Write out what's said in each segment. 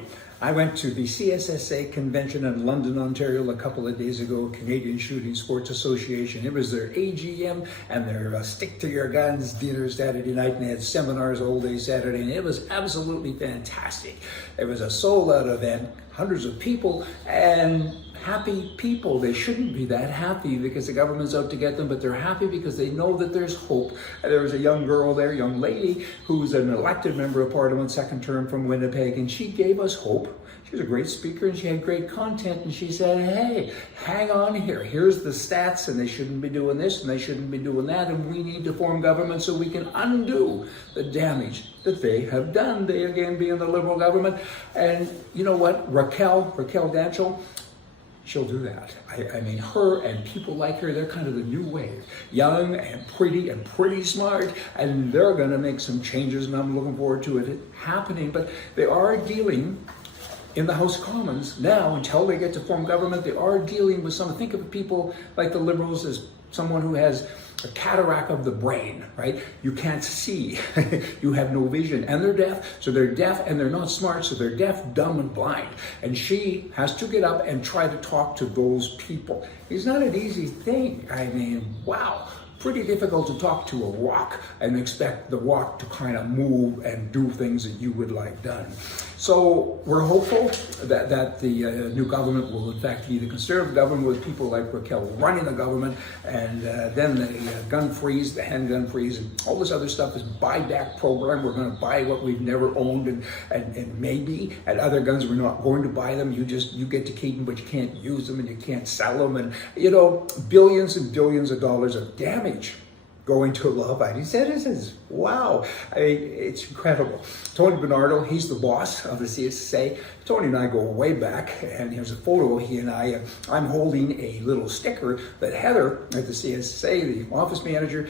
Tony. I went to the CSSA convention in London, Ontario a couple of days ago, Canadian Shooting Sports Association. It was their AGM and their Stick to Your Guns dinner Saturday night, and they had seminars all day Saturday, and it was absolutely fantastic. It was a sold-out event, hundreds of people, and happy people. They shouldn't be that happy because the government's out to get them, but they're happy because they know that there's hope. And there was a young girl there, young lady, who's an elected member of Parliament, second term from Winnipeg, and she gave us hope. She was a great speaker and she had great content, and she said, hey, hang on here. Here's the stats, and they shouldn't be doing this and they shouldn't be doing that, and we need to form government so we can undo the damage that they have done. They, again, being the Liberal government. And you know what? Raquel Dental, she'll do that. I mean, her and people like her, they're kind of the new wave. Young and pretty smart, and they're going to make some changes, and I'm looking forward to it happening. But they are dealing in the House of Commons now, until they get to form government, they are dealing with some, think of people like the Liberals as someone who has a cataract of the brain, right? You can't see, you have no vision, and they're deaf, so they're deaf, and they're not smart, so they're deaf, dumb, and blind. And she has to get up and try to talk to those people. It's not an easy thing. I mean, wow. Pretty difficult to talk to a rock and expect the rock to kind of move and do things that you would like done. So we're hopeful that the new government will in fact be the Conservative government with people like Raquel running the government, and then the gun freeze, the handgun freeze, and all this other stuff is buyback program. We're going to buy what we've never owned, and maybe at other guns we're not going to buy them. You get to keep them, but you can't use them and you can't sell them, and you know, billions and billions of dollars of damage going to law-abiding citizens. Wow, I mean, it's incredible. Tony Bernardo, he's the boss of the CSSA. Tony and I go way back, and here's a photo of he and I. I'm holding a little sticker that Heather at the CSSA, the office manager,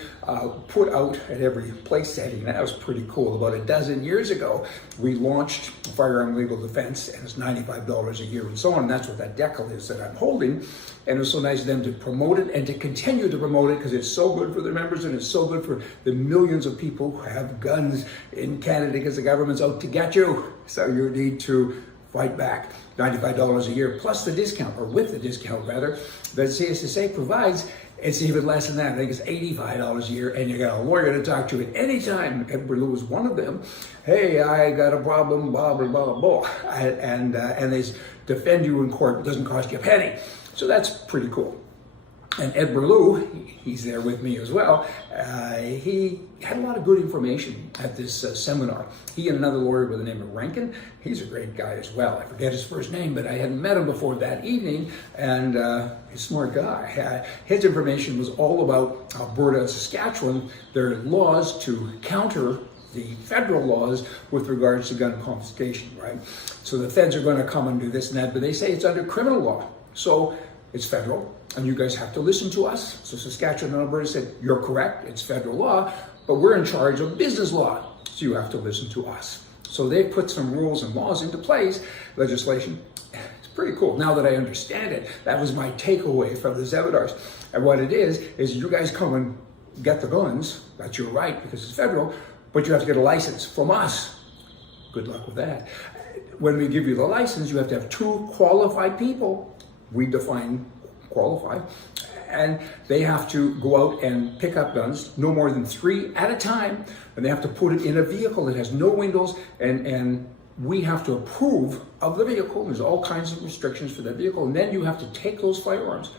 put out at every place setting. That was pretty cool. About a dozen years ago, we launched Firearm Legal Defense, and it's $95 a year and so on. And that's what that decal is that I'm holding. And it was so nice of them to promote it and to continue to promote it, because it's so good for their members and it's so good for the millions of people who have guns in Canada, because the government's out to get you. So you need to fight back. $95 a year plus the discount, or with the discount rather, that CSSA provides. It's even less than that. I think it's $85 a year, and you got a lawyer to talk to at any time. Ed Ballou is one of them. Hey, I got a problem, blah, blah, blah, blah. And they defend you in court. It doesn't cost you a penny. So that's pretty cool. And Ed Ballou, he's there with me as well. He had a lot of good information at this seminar. He and another lawyer by the name of Rankin, he's a great guy as well. I forget his first name, but I hadn't met him before that evening, and he's a smart guy. His information was all about Alberta and Saskatchewan, their laws to counter the federal laws with regards to gun confiscation, right? So the feds are going to come and do this and that, but they say it's under criminal law. So it's federal, and you guys have to listen to us. So Saskatchewan and Alberta said, you're correct, it's federal law, but we're in charge of business law, so you have to listen to us. So they put some rules and laws into place, legislation. It's pretty cool. Now that I understand it, that was my takeaway from the seminars. And what it is you guys come and get the guns, that's your right because it's federal, but you have to get a license from us. Good luck with that. When we give you the license, you have to have 2 qualified people. We define qualified, and they have to go out and pick up guns, no more than 3 at a time, and they have to put it in a vehicle that has no windows, and we have to approve of the vehicle. There's all kinds of restrictions for that vehicle, and then you have to take those firearms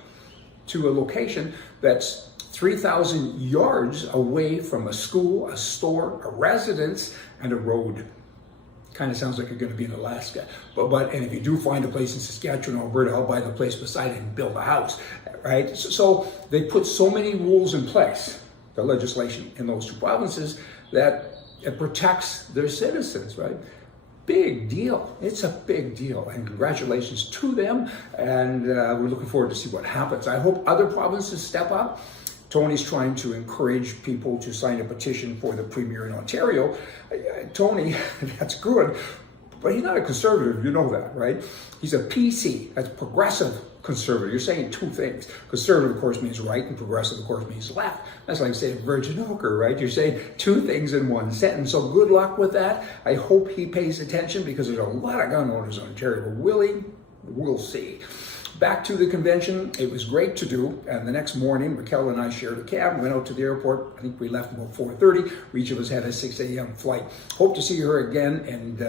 to a location that's 3,000 yards away from a school, a store, a residence, and a road. Kind of sounds like you're going to be in Alaska, and if you do find a place in Saskatchewan or Alberta, I'll buy the place beside it and build a house, right? So they put so many rules in place, the legislation in those 2 provinces, that it protects their citizens, right? Big deal. It's a big deal, and congratulations to them. And we're looking forward to see what happens. I hope other provinces step up. Tony's trying to encourage people to sign a petition for the Premier in Ontario. Tony, that's good, But he's not a conservative, you know that, right? He's a PC, that's progressive conservative. You're saying two things. Conservative, of course, means right, and progressive, of course, means left. That's like saying virgin hooker, right? You're saying two things in one sentence. So good luck with that. I hope he pays attention because there's a lot of gun owners in Ontario. Will he? We'll see. Back to the convention, it was great to do, and the next morning, Raquel and I shared a cab, went out to the airport. I think we left about 4:30. Each of us had a 6 a.m. flight. Hope to see her again, and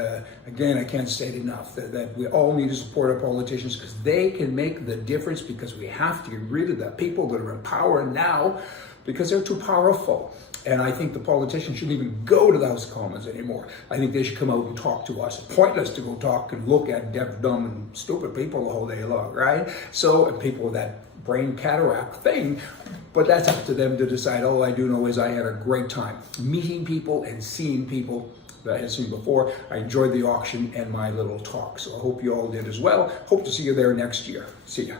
again, I can't say it enough, that we all need to support our politicians because they can make the difference, because we have to get rid of the people that are in power now because they're too powerful. And I think the politicians shouldn't even go to the House of Commons anymore. I think they should come out and talk to us. It's pointless to go talk and look at deaf, dumb, and stupid people the whole day long, right? So, and people with that brain cataract thing, but that's up to them to decide. All I do know is I had a great time meeting people and seeing people that I had seen before. I enjoyed the auction and my little talk. So I hope you all did as well. Hope to see you there next year. See ya.